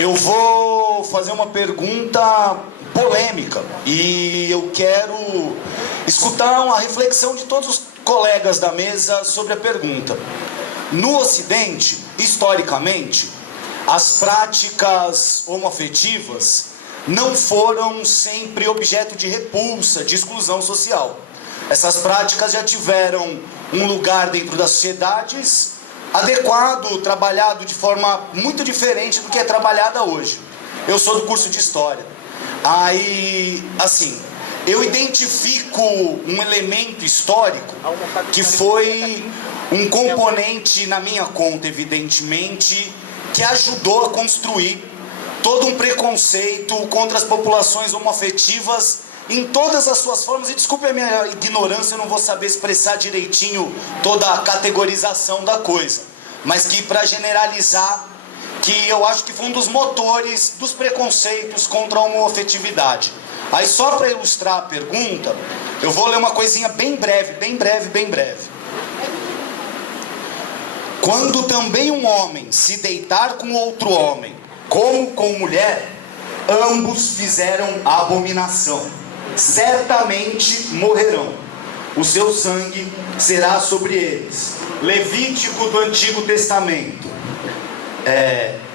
Eu vou fazer uma pergunta polêmica e eu quero escutar uma reflexão de todos os colegas da mesa sobre a pergunta. No Ocidente, historicamente, as práticas homoafetivas não foram sempre objeto de repulsa, de exclusão social. Essas práticas já tiveram um lugar dentro das sociedades adequado, trabalhado de forma muito diferente do que é trabalhada hoje. Eu sou do curso de História. Aí, assim, eu identifico um elemento histórico que foi um componente na minha conta, evidentemente, que ajudou a construir todo um preconceito contra as populações homoafetivas em todas as suas formas. E desculpe a minha ignorância, eu não vou saber expressar direitinho toda a categorização da coisa, mas que, para generalizar, que eu acho que foi um dos motores dos preconceitos contra a homoafetividade. Aí, só para ilustrar a pergunta, eu vou ler uma coisinha bem breve, bem breve, bem breve. Quando também um homem se deitar com outro homem, como com mulher, ambos fizeram abominação. Certamente morrerão. O seu sangue será sobre eles. Levítico do Antigo Testamento.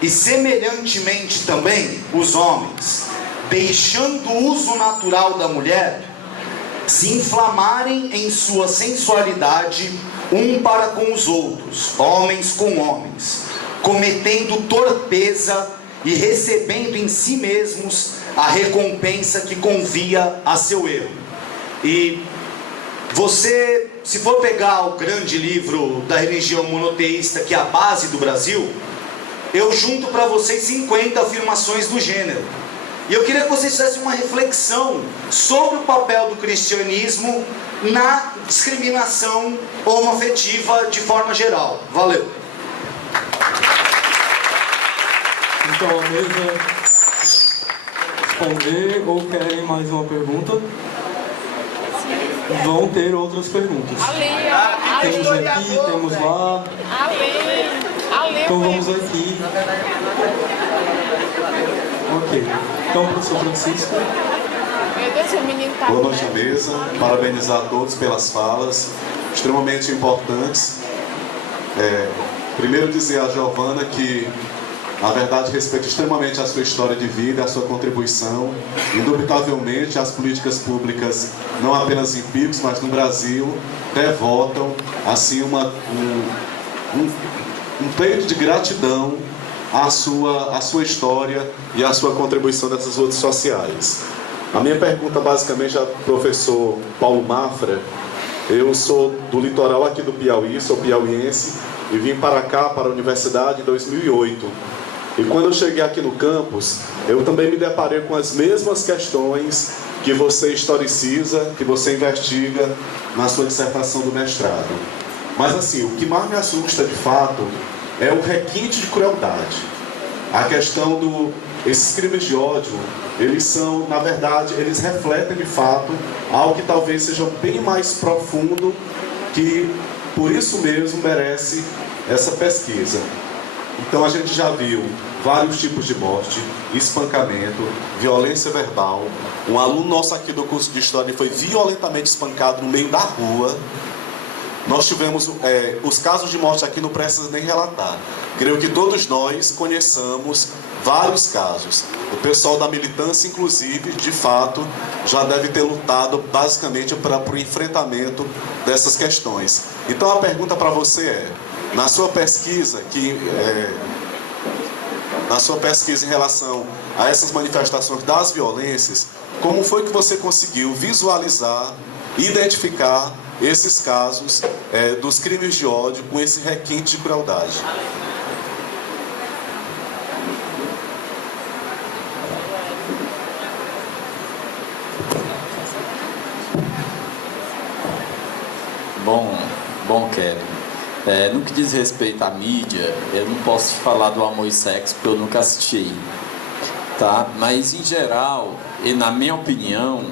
E semelhantemente também os homens, deixando o uso natural da mulher, se inflamarem em sua sensualidade um para com os outros, homens com homens, cometendo torpeza e recebendo em si mesmos a recompensa que convia a seu erro. E você, se for pegar o grande livro da religião monoteísta, que é a base do Brasil, eu junto para vocês 50 afirmações do gênero. E eu queria que vocês fizessem uma reflexão sobre o papel do cristianismo na discriminação homoafetiva de forma geral. Valeu! Então, a mesa responder ou querem mais uma pergunta? Vão ter outras perguntas. Temos aqui, temos lá. Então vamos aqui. Ok. Então, professor Francisco. Boa noite à mesa. Parabenizar a todos pelas falas extremamente importantes. Primeiro dizer a Giovana que, na verdade, respeito extremamente a sua história de vida, a sua contribuição. Indubitavelmente, as políticas públicas, não apenas em Picos, mas no Brasil, devotam assim um peito de gratidão à sua história e à sua contribuição nessas lutas sociais. A minha pergunta, basicamente, ao professor Paulo Mafra. Eu sou do litoral aqui do Piauí, sou piauiense, e vim para cá, para a universidade, em 2008. E quando eu cheguei aqui no campus, eu também me deparei com as mesmas questões que você historiciza, que você investiga na sua dissertação do mestrado. Mas assim, o que mais me assusta de fato é o requinte de crueldade. A questão esses crimes de ódio, eles são, na verdade, eles refletem de fato algo que talvez seja bem mais profundo, que por isso mesmo merece essa pesquisa. Então a gente já viu vários tipos de morte, espancamento, violência verbal. Um aluno nosso aqui do curso de História foi violentamente espancado no meio da rua. Nós tivemos os casos de morte aqui, não precisa nem relatar. Creio que todos nós conheçamos vários casos. O pessoal da militância, inclusive, de fato, já deve ter lutado basicamente para o enfrentamento dessas questões. Então a pergunta para você é, na sua pesquisa em relação a essas manifestações das violências, como foi que você conseguiu visualizar, identificar esses casos dos crimes de ódio com esse requinte de crueldade? Bom, Kelly. No que diz respeito à mídia, eu não posso falar do Amor e Sexo porque eu nunca assisti, tá? Mas em geral, e na minha opinião,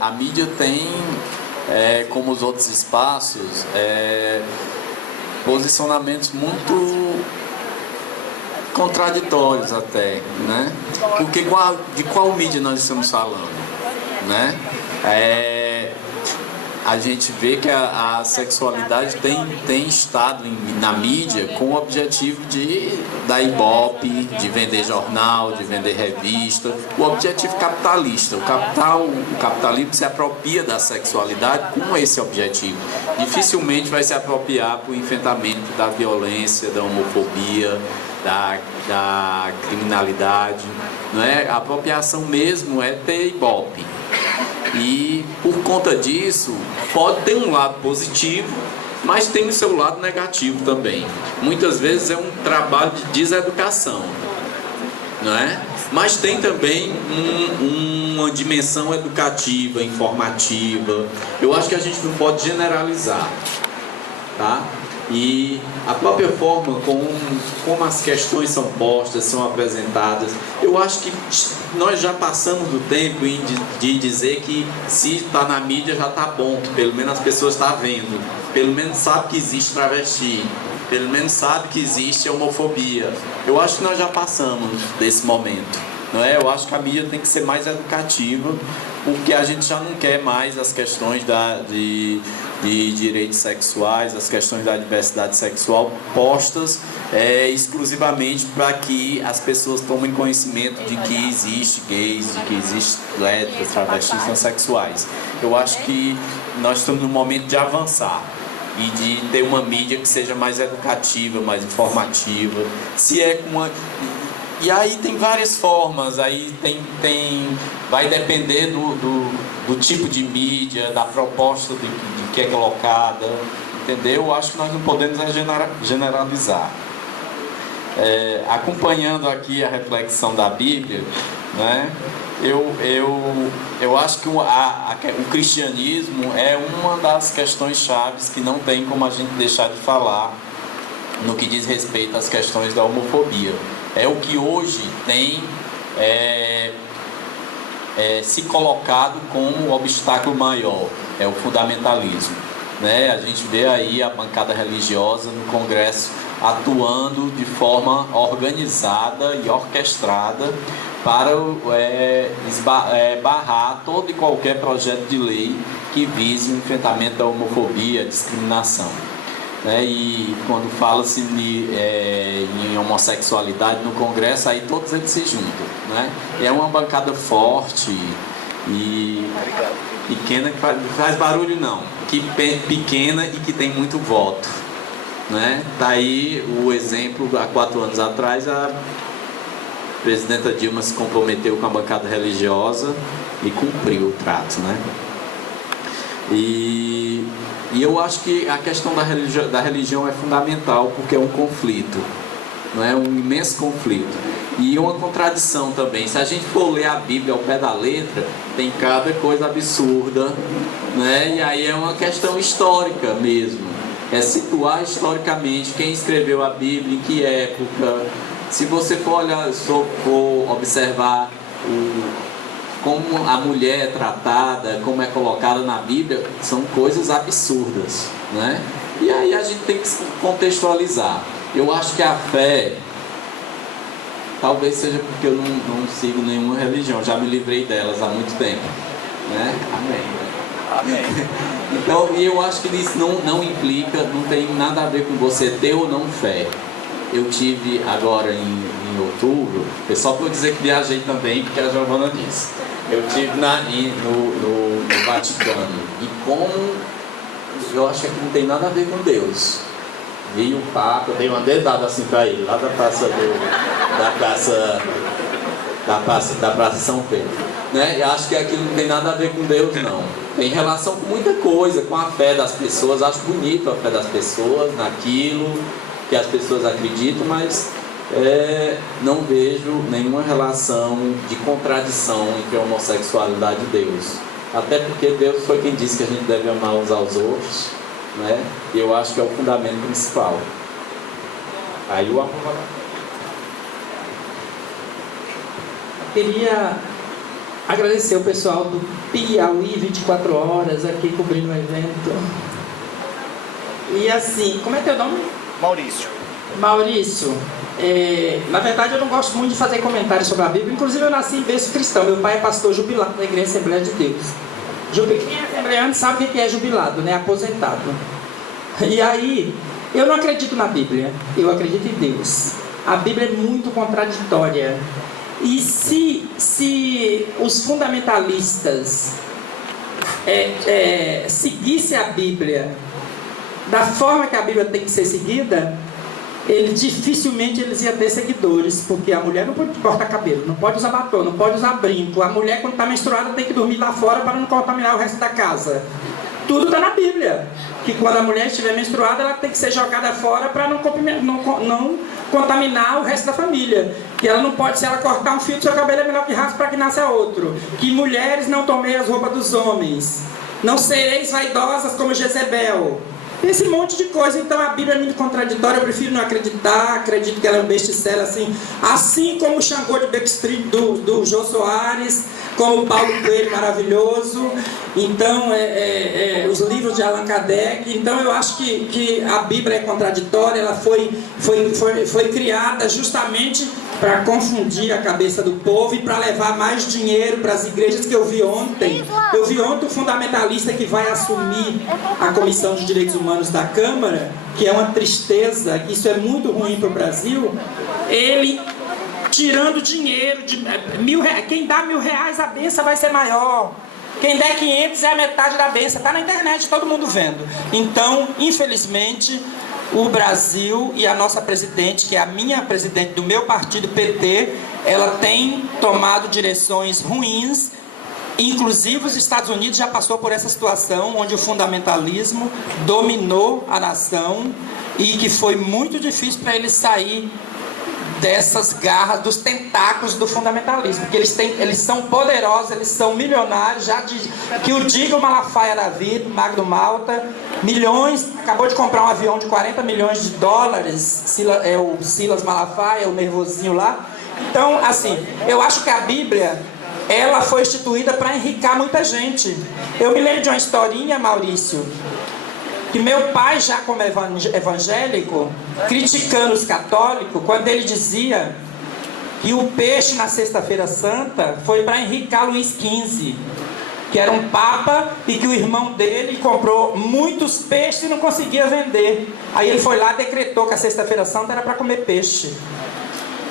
a mídia tem, como os outros espaços, posicionamentos muito contraditórios até, né? Porque de qual mídia nós estamos falando, né? A gente vê que a sexualidade tem estado na mídia com o objetivo de dar ibope, de vender jornal, de vender revista, o objetivo capitalista. O capitalismo se apropria da sexualidade com esse objetivo. Dificilmente vai se apropriar para o enfrentamento da violência, da homofobia, da criminalidade, não é? A apropriação mesmo é ter ibope. E por conta disso, pode ter um lado positivo, mas tem o seu lado negativo também. Muitas vezes é um trabalho de deseducação, não é? Mas tem também uma dimensão educativa, informativa. Eu acho que a gente não pode generalizar, tá? E a própria forma como as questões são postas, são apresentadas, eu acho que nós já passamos do tempo de dizer que se está na mídia já está bom, que pelo menos as pessoas estão vendo, pelo menos sabe que existe travesti, pelo menos sabe que existe homofobia. Eu acho que nós já passamos desse momento, não é? Eu acho que a mídia tem que ser mais educativa, porque a gente já não quer mais as questões de direitos sexuais, as questões da diversidade sexual postas exclusivamente para que as pessoas tomem conhecimento de que existe gays, de que existe lésbicas, travestis transexuais. Eu acho que nós estamos no momento de avançar e de ter uma mídia que seja mais educativa, mais informativa. E aí tem várias formas, aí vai depender do tipo de mídia, da proposta de que é colocada, entendeu? Eu acho que nós não podemos generalizar. Acompanhando aqui a reflexão da Bíblia, né, eu acho que o cristianismo é uma das questões chaves que não tem como a gente deixar de falar no que diz respeito às questões da homofobia. É o que hoje tem se colocado como o obstáculo maior, é o fundamentalismo, né? A gente vê aí a bancada religiosa no Congresso atuando de forma organizada e orquestrada para barrar todo e qualquer projeto de lei que vise o enfrentamento da homofobia, discriminação. E quando fala-se em homossexualidade no Congresso, aí todos eles se juntam, né? É uma bancada forte e pequena, que faz barulho não, pequena e que tem muito voto, né? Tá aí o exemplo, há 4 anos atrás a presidenta Dilma se comprometeu com a bancada religiosa e cumpriu o trato, né? E eu acho que a questão da religião é fundamental, porque é um conflito, não é? Um imenso conflito e uma contradição também. Se a gente for ler a Bíblia ao pé da letra, tem cada coisa absurda, né? E aí é uma questão histórica mesmo, é situar historicamente quem escreveu a Bíblia, em que época. Se você for observar como a mulher é tratada, como é colocada na Bíblia, são coisas absurdas, né? E aí a gente tem que contextualizar. Eu acho que a fé, talvez seja porque eu não sigo nenhuma religião, já me livrei delas há muito tempo, né? Amém. Então, eu acho que isso não implica, não tem nada a ver com você ter ou não fé. Eu tive agora em outubro, só para eu dizer que viajei também, porque a Giovana disse. Eu estive no Vaticano, e como eu acho que não tem nada a ver com Deus. Vi o Papa, dei uma dedada assim para ele, lá da Praça São Pedro, né? Eu acho que aquilo não tem nada a ver com Deus, não. Tem relação com muita coisa, com a fé das pessoas. Acho bonito a fé das pessoas naquilo que as pessoas acreditam, mas não vejo nenhuma relação de contradição entre a homossexualidade e Deus. Até porque Deus foi quem disse que a gente deve amar uns aos outros, né? E eu acho que é o fundamento principal. Aí o amor vai. Queria agradecer o pessoal do Piauí 24 horas aqui cobrindo o evento. E assim, como é teu nome? Maurício. Maurício, na verdade eu não gosto muito de fazer comentários sobre a Bíblia. Inclusive eu nasci em berço cristão. Meu pai é pastor jubilado da Igreja Assembleia de Deus. Quem é assembleano sabe o que é jubilado, né? Aposentado. E aí, eu não acredito na Bíblia, eu acredito em Deus. A Bíblia é muito contraditória. E se os fundamentalistas seguissem a Bíblia da forma que a Bíblia tem que ser seguida, dificilmente eles iam ter seguidores, porque a mulher não pode cortar cabelo, não pode usar batom, não pode usar brinco. A mulher, quando está menstruada, tem que dormir lá fora para não contaminar o resto da casa. Tudo está na Bíblia, que quando a mulher estiver menstruada, ela tem que ser jogada fora para não contaminar o resto da família. Que ela não pode, se ela cortar um fio do seu cabelo, é melhor que raspe para que nasça outro. Que mulheres não tomem as roupas dos homens. Não sereis vaidosas como Jezebel. Esse monte de coisa. Então a Bíblia é muito contraditória. Eu prefiro não acreditar. Acredito que ela é um best-seller assim como o Xangô de Backstreet do Jô Soares, como o Paulo Coelho maravilhoso. Então os livros de Allan Kardec. Então eu acho que a Bíblia é contraditória. Ela foi criada justamente para confundir a cabeça do povo e para levar mais dinheiro para as igrejas. Que eu vi ontem o fundamentalista que vai assumir a Comissão de Direitos Humanos da Câmara, que é uma tristeza, que isso é muito ruim para o Brasil. Ele tirando dinheiro de R$1.000. Quem dá R$1.000, a benção vai ser maior. Quem der 500 é a metade da benção. Está na internet, todo mundo vendo. Então, infelizmente, o Brasil e a nossa presidente, que é a minha presidente do meu partido, PT, ela tem tomado direções ruins. Inclusive os Estados Unidos já passou por essa situação onde o fundamentalismo dominou a nação e que foi muito difícil para eles sair dessas garras, dos tentáculos do fundamentalismo, porque eles são poderosos, eles são milionários, que o diga o Malafaia da vida, o Magno Malta, milhões, acabou de comprar um avião de 40 milhões de dólares, o Silas Malafaia, o nervosinho lá. Então, assim, eu acho que a Bíblia, ela foi instituída para enriquecer muita gente. Eu me lembro de uma historinha, Maurício, que meu pai, já como evangélico, criticando os católicos, quando ele dizia que o peixe na Sexta-feira Santa foi para enriquecer Luís XV, que era um papa, e que o irmão dele comprou muitos peixes e não conseguia vender. Aí ele foi lá e decretou que a Sexta-feira Santa era para comer peixe.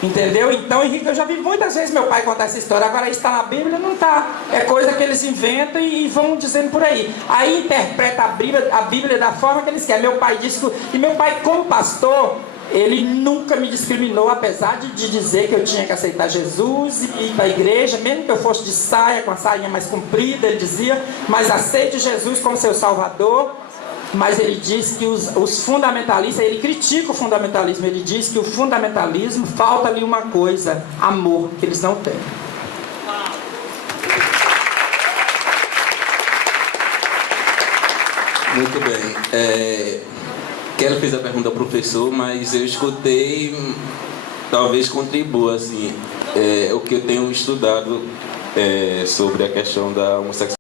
Entendeu? Então, Henrique, eu já vi muitas vezes meu pai contar essa história. Agora, isso está na Bíblia? Não está. É coisa que eles inventam e vão dizendo por aí. Aí interpreta a Bíblia da forma que eles querem. Meu pai disse que... E meu pai, como pastor, ele nunca me discriminou, apesar de dizer que eu tinha que aceitar Jesus e ir para a igreja, mesmo que eu fosse de saia, com a sainha mais comprida, ele dizia, mas aceite Jesus como seu Salvador. Mas ele diz que os fundamentalistas, ele critica o fundamentalismo, ele diz que o fundamentalismo falta ali uma coisa, amor, que eles não têm. Muito bem. Quero fazer a pergunta ao professor, mas eu escutei, talvez contribua, assim, o que eu tenho estudado sobre a questão da homossexualidade.